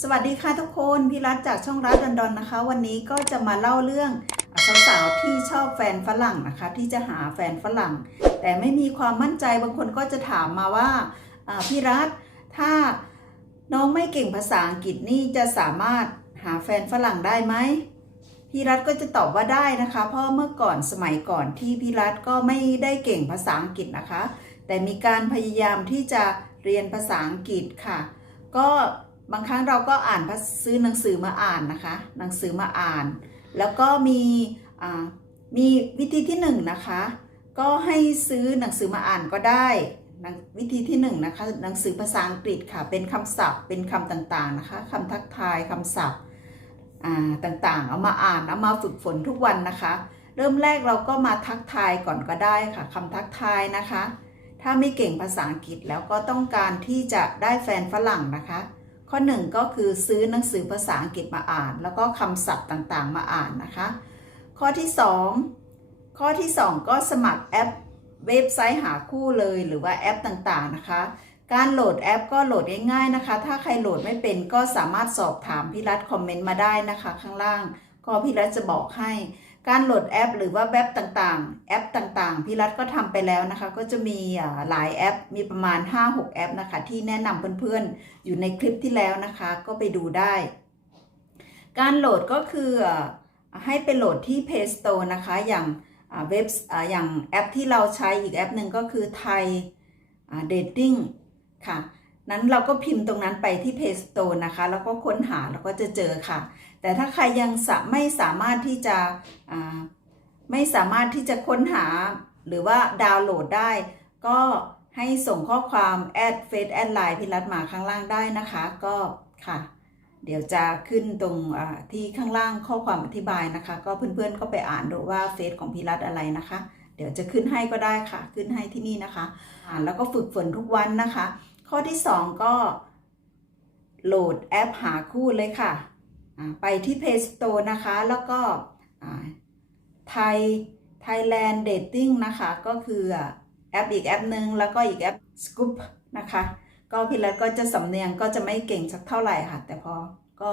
สวัสดีค่ะทุกคนพี่รัฐจากช่องรัฐดอนดอนนะคะ วันนี้ก็จะมาเล่าเรื่องสาวๆที่ชอบแฟนฝรั่งนะคะ ที่จะหาแฟนฝรั่ง แต่ไม่มีความมั่นใจบางคนก็จะถามมาว่าพี่รัฐถ้าน้องไม่เก่งภาษาอังกฤษนี่จะสามารถหาแฟนฝรั่งได้ไหมพี่รัฐก็จะตอบว่าได้นะคะ เพราะเมื่อก่อนสมัยก่อนที่พี่รัฐก็ไม่ได้เก่งภาษาอังกฤษนะคะ แต่มีการพยายามที่จะเรียนภาษาอังกฤษค่ะ ก็ บางครั้งเราก็อ่านซื้อหนังสือมาอ่านนะคะ หนังสือมาอ่าน แล้วก็มีมีวิธีที่หนึ่งนะคะ ก็ให้ซื้อหนังสือมาอ่านก็ได้ วิธีที่หนึ่งนะคะหนังสือภาษาอังกฤษค่ะ เป็นคำศัพท์ เป็นคำต่างๆนะคะคำทักทายคำศัพท์ต่างๆ เอามาอ่านเอามาฝึกฝนทุกวันนะคะ เริ่มแรกเราก็มาทักทายก่อนก็ได้ค่ะคำทักทายนะคะ ถ้าไม่เก่งภาษาอังกฤษแล้วก็ต้องการที่จะได้แฟนฝรั่งนะคะ ข้อหนึ่งก็คือซื้อหนังสือภาษาอังกฤษมาอ่าน แล้วก็คำศัพท์ต่างๆ มาอ่านนะคะ ข้อที่สองข้อที่สองก็สมัครแอปเว็บไซต์หาคู่เลยหรือว่าแอปต่างๆนะคะ การโหลดแอปก็โหลดง่ายๆนะคะ ถ้าใครโหลดไม่เป็นก็สามารถสอบถามพี่รัฐคอมเมนต์มาได้นะคะ ข้างล่างก็พี่รัฐจะบอกให้ การโหลดแอป หรือว่าเว็บต่างๆ แอปต่างๆ พี่รัฐก็ทำไปแล้วนะคะ ก็จะมีหลายแอป มีประมาณ 5-6 แอปนะคะ ที่แนะนำเพื่อนๆ อยู่ในคลิปที่แล้วนะคะ ก็ไปดูได้ การโหลดก็คือให้ไปโหลดที่ Play Store นะคะ อย่างเว็บอย่างแอปที่เราใช้อีกแอปหนึ่งก็คือไทยเดทติ้งค่ะ นั้นเราก็พิมพ์ตรงนั้นไปที่ Play Store นะคะ แล้วก็ค้นหาแล้วก็จะเจอค่ะ แต่ถ้าใครยังสะไม่สามารถที่จะไม่สามารถที่จะค้นหาหรือว่าดาวน์โหลดได้ ก็ให้ส่งข้อความแอดเฟซแอดไลน์พิรัตมาข้างล่างได้นะคะ ก็ค่ะ เดี๋ยวจะขึ้นตรงที่ข้างล่างข้อความอธิบายนะคะ ก็เพื่อนๆก็ไปอ่านดูว่าเฟซของพิรัตอะไรนะคะ เดี๋ยวจะขึ้นให้ก็ได้ค่ะ ขึ้นให้ที่นี่นะคะอ่านแล้วก็ฝึกฝนทุกวันนะคะ ข้อที่ 2 ก็โหลดแอปหาคู่เลยค่ะไปที่ Play Store นะคะ แล้วก็ไทย Thailand Dating นะคะ ก็คือแอปอีกแอปหนึ่งแล้วก็อีกแอป Scoop นะคะ ก็พี่รัฐก็จะสำเนียงก็จะไม่เก่งสักเท่าไหร่ค่ะ แต่พอก็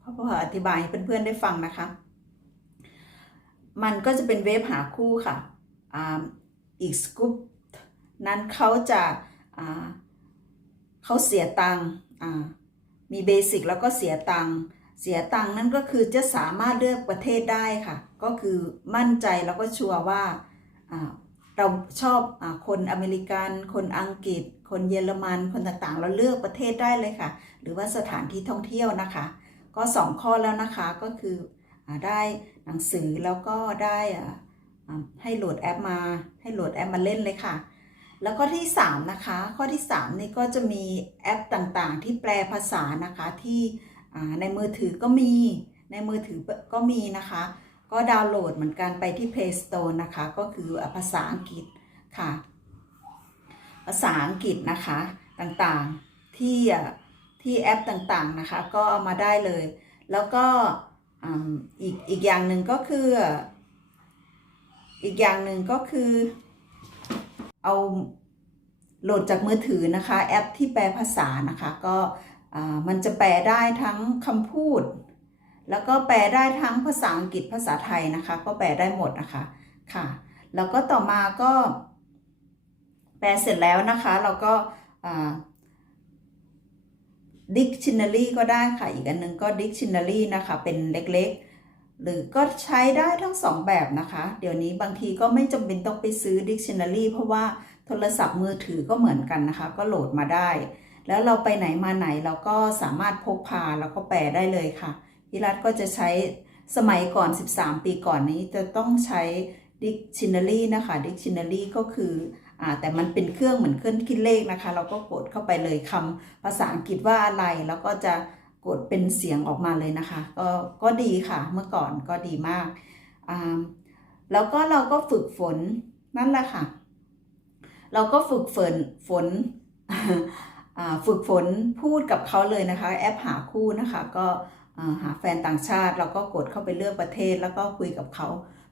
พอพออธิบายให้เพื่อนๆได้ฟังนะคะ มันก็จะเป็นเว็บหาคู่ค่ะอ,อีก Scoop นั้นเขาจะา เขาเสียตังค์อ่ามีเบสิกแล้วก็เสียตังค์เสียตังค์นั่นก็คือจะสามารถเลือกประเทศได้ค่ะ ก็คือมั่นใจแล้วก็ชัวร์ว่าเราชอบอคนอเมริกันคนอังกฤษ คนเยอรมันคนต่างๆ เราเลือกประเทศได้เลยค่ะ หรือว่าสถานที่ท่องเที่ยวนะคะ ก็สองข้อแล้วนะคะก็คืออได้หนังสือแล้วก็ได้ให้โหลดแอปมา ให้โหลดแอปมาเล่นเลยค่ะ แล้วก็ที่ 3 นะคะ ข้อที่ 3 นี่ก็จะมีแอปต่างๆ ที่แปลภาษานะคะที่ในมือถือก็มีในมือถือก็มีนะคะ ก็ดาวน์โหลดเหมือนกันไปที่ Play Store นะคะ ก็คือภาษาอังกฤษค่ะ ภาษาอังกฤษนะคะต่างๆที่ที่แอปต่างๆนะคะ ก็เอามาได้เลย แล้วก็อีกอีกอย่างหนึ่งก็คือ อีกอย่างหนึ่งก็คือ เอาโหลดจากมือถือนะคะ แอปที่แปลภาษานะคะ ก็มันจะแปลได้ทั้งคำพูด แล้วก็แปลได้ทั้งภาษาอังกฤษภาษาไทยนะคะ ก็แปลได้หมดนะคะค่ะ แล้วก็ต่อมาก็ แปลเสร็จแล้วนะคะ เราก็อ่า dictionary ก็ได้ค่ะ อีกอันนึงก็ dictionary นะคะ เป็นเล็กๆ หรือก็ใช้ได้ทั้งสองแบบนะคะ เดี๋ยวนี้บางทีก็ไม่จำเป็นต้องไปซื้อ dictionary เพราะว่าโทรศัพท์มือถือก็เหมือนกันนะคะ ก็โหลดมาได้ แล้วเราไปไหนมาไหนเราก็สามารถพกพาแล้วก็แปลได้เลยค่ะพี่รัฐก็จะใช้สมัยก่อน 13 ปีก่อนนี้จะต้องใช้ dictionary นะคะ dictionary ก็คืออ่าแต่มันเป็นเครื่องเหมือนเครื่องคิดเลขนะคะ เราก็กดเข้าไปเลยคำภาษาอังกฤษว่าอะไรแล้วก็จะ กดเป็นเสียงออกมาเลยนะคะ ก็ก็ดีค่ะเมื่อก่อนก็ดีมาก แล้วก็เราก็ฝึกฝนนั่นแหละค่ะ เราก็ฝึกฝนฝนฝึกฝนพูดกับเขาเลยนะคะ แอปหาคู่นะคะ ก็หาแฟนต่างชาติเราก็กดเข้าไปเลือกประเทศ แล้วก็คุยกับเขา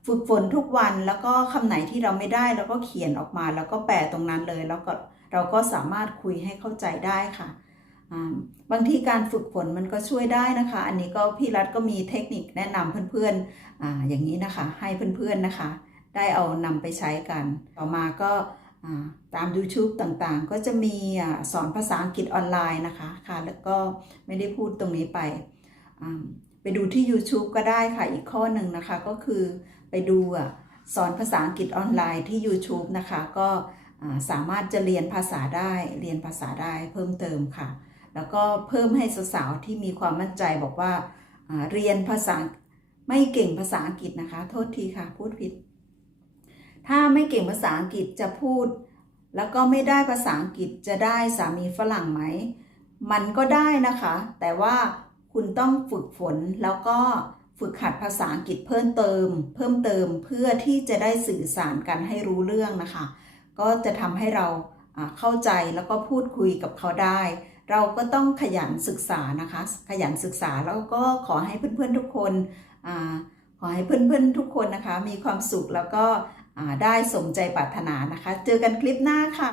ฝึกฝนทุกวันแล้วก็คำไหนที่เราไม่ได้เราก็เขียนออกมา แล้วก็แปลตรงนั้นเลย แล้วก็เราก็สามารถคุยให้เข้าใจได้ค่ะ บางทีการฝึกฝนมันก็ช่วยได้นะคะ อันนี้ก็พี่รัฐก็มีเทคนิคแนะนำเพื่อนๆออย่างนี้นะคะ ให้เพื่อนๆนะคะ ได้เอานำไปใช้กัน ต่อมาก็าตาม YouTube ต่างๆ ก็จะมีอสอนภาษาอังกฤษออนไลน์นะคะค่ะ แล้วก็ไม่ได้พูดตรงนี้ไป ไปดูที่ YouTube ก็ได้ค่ะ อีกข้อหนึ่งนะคะก็คือไปดูอสอนภาษาอังกฤษออนไลน์ที่ YouTube นะคะ ก็สามารถจะเรียนภาษาได้ เรียนภาษาได้เพิ่มเติมค่ะ แล้วก็เพิ่มให้สาวๆที่มีความมั่นใจบอกว่าเรียนภาษาไม่เก่งภาษาอังกฤษนะคะ โทษทีค่ะพูดผิด ถ้าไม่เก่งภาษาอังกฤษจะพูด แล้วก็ไม่ได้ภาษาอังกฤษจะได้สามีฝรั่งไหม มันก็ได้นะคะ แต่ว่าคุณต้องฝึกฝนแล้วก็ฝึกหัดภาษาอังกฤษเพิ่มเติม เพิ่มเติมเพื่อที่จะได้สื่อสารกันให้รู้เรื่องนะคะ ก็จะทำให้เราเข้าใจแล้วก็พูดคุยกับเขาได้ เราก็ต้องขยันศึกษานะคะ ขยันศึกษาแล้วก็ขอให้เพื่อนๆทุกคนอขอให้เพื่อนๆทุกคนนะคะ มีความสุขแล้วก็ได้สมใจปรารถนานะคะ เจอกันคลิปหน้าค่ะ